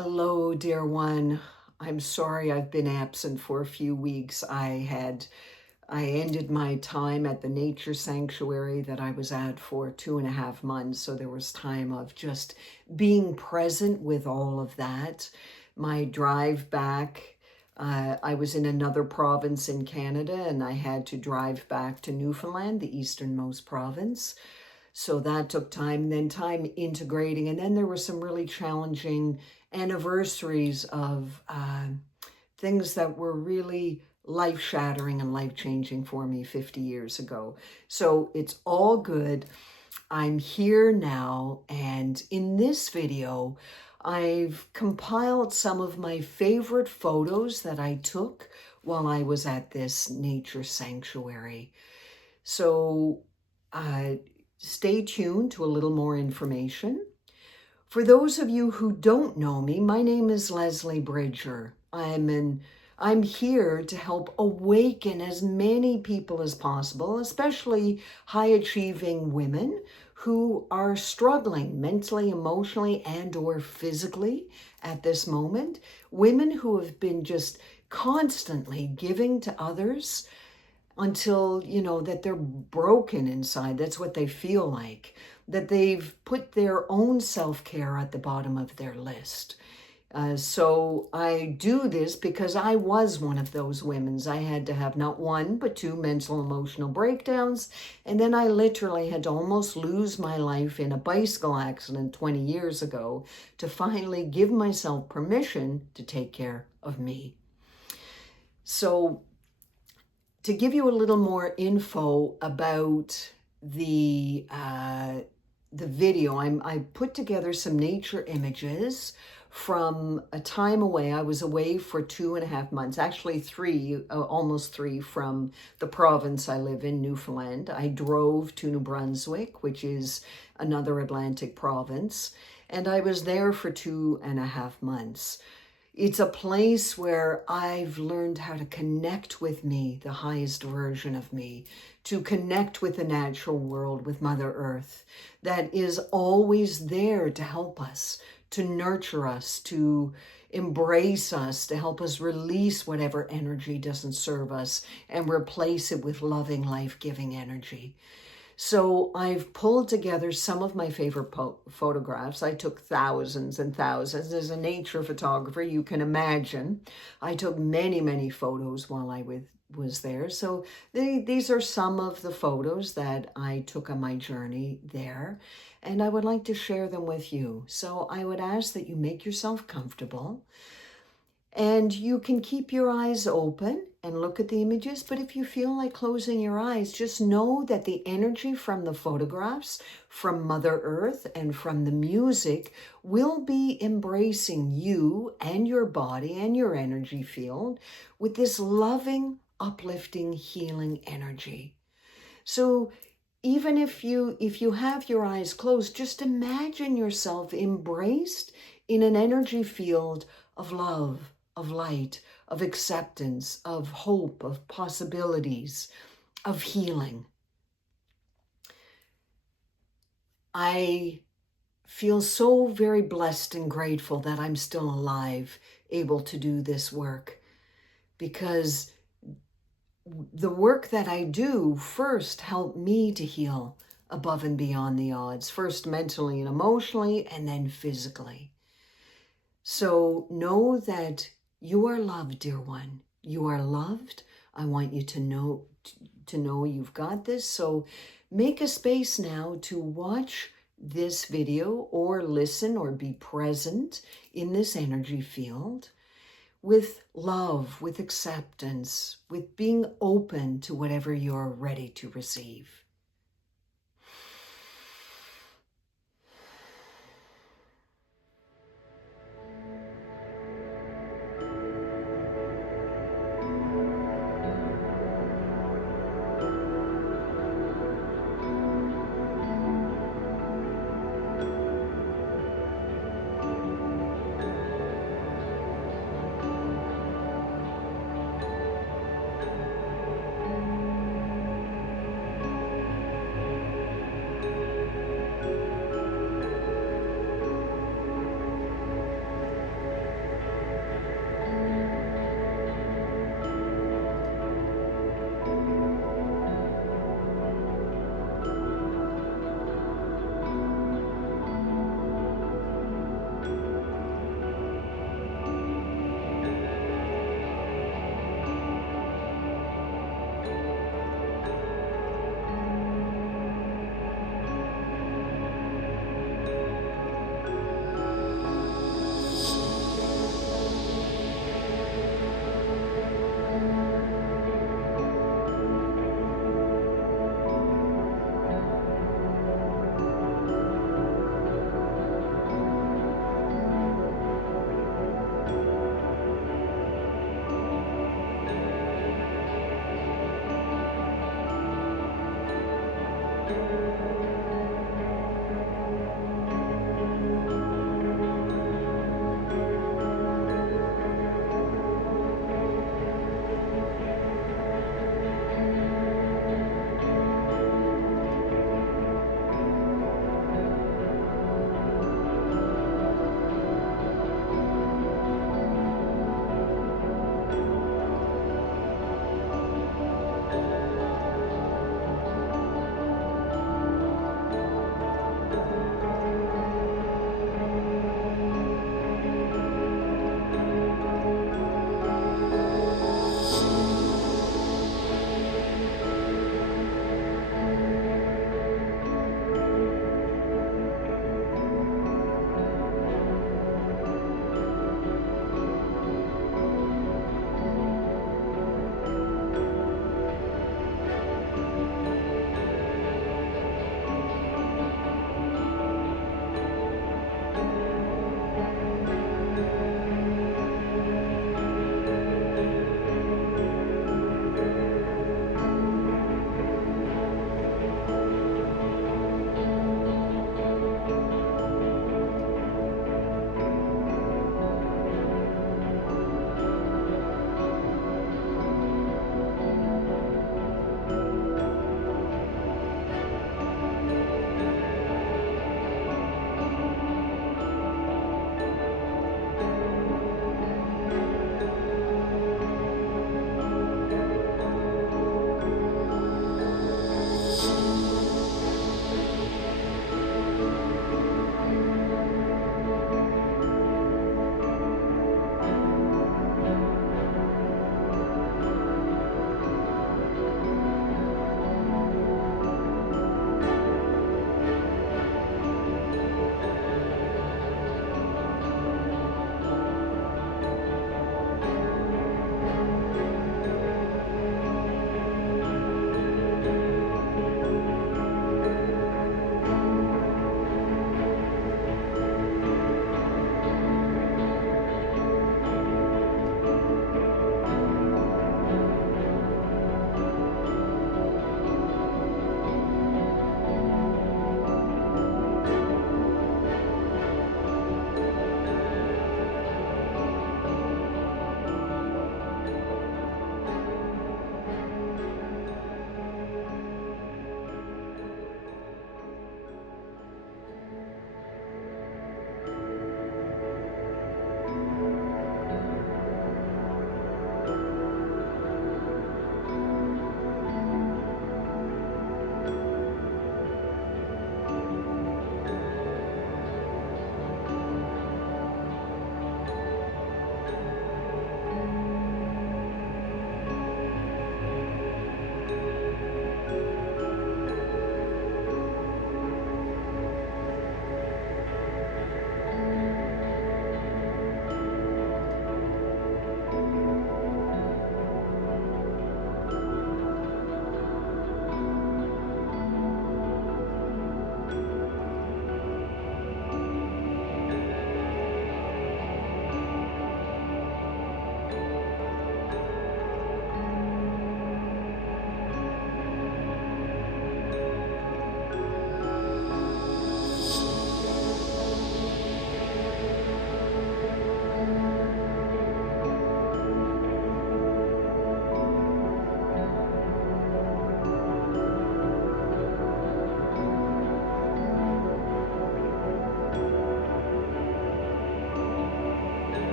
Hello, dear one. I'm sorry I've been absent for a few weeks. I ended my time at the nature sanctuary that I was at for 2.5 months. So there was time of just being present with all of that. My drive back, I was in another province in Canada and I had to drive back to Newfoundland, the easternmost province. So that took time, then time integrating. And then there were some really challenging anniversaries of things that were really life-shattering and life-changing for me 50 years ago. So it's all good. I'm here now, and in this video, I've compiled some of my favorite photos that I took while I was at this nature sanctuary. So stay tuned to a little more information. For those of you who don't know me, my name is Leslie Bridger. I'm here to help awaken as many people as possible, especially high-achieving women who are struggling mentally, emotionally, and or physically at this moment. Women who have been just constantly giving to others until, that they're broken inside. That's what they feel like, that they've put their own self-care at the bottom of their list. So I do this because I was one of those women. I had to have not one, but two mental emotional breakdowns. And then I literally had to almost lose my life in a bicycle accident 20 years ago to finally give myself permission to take care of me. So to give you a little more info about the video, I put together some nature images from a time away. I was away for 2.5 months, actually three, almost three, from the province I live in, Newfoundland. I drove to New Brunswick, which is another Atlantic province, and I was there for 2.5 months. It's a place where I've learned how to connect with me, the highest version of me, to connect with the natural world, with Mother Earth, that is always there to help us, to nurture us, to embrace us, to help us release whatever energy doesn't serve us and replace it with loving, life-giving energy. So I've pulled together some of my favorite photographs. I took thousands and thousands. As a nature photographer, you can imagine. I took many, many photos while I was there. So these are some of the photos that I took on my journey there. And I would like to share them with you. So I would ask that you make yourself comfortable. And you can keep your eyes open and look at the images, but if you feel like closing your eyes, just know that the energy from the photographs, from Mother Earth, and from the music will be embracing you and your body and your energy field with this loving, uplifting, healing energy. So even if you have your eyes closed, just imagine yourself embraced in an energy field of love, of light, of acceptance, of hope, of possibilities, of healing. I feel so very blessed and grateful that I'm still alive, able to do this work, because the work that I do first helped me to heal above and beyond the odds, first mentally and emotionally, and then physically. So know that you are loved, dear one. You are loved. I want you to know you've got this. So make a space now to watch this video or listen or be present in this energy field with love, with acceptance, with being open to whatever you're ready to receive.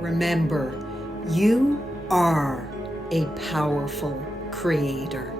Remember, you are a powerful creator.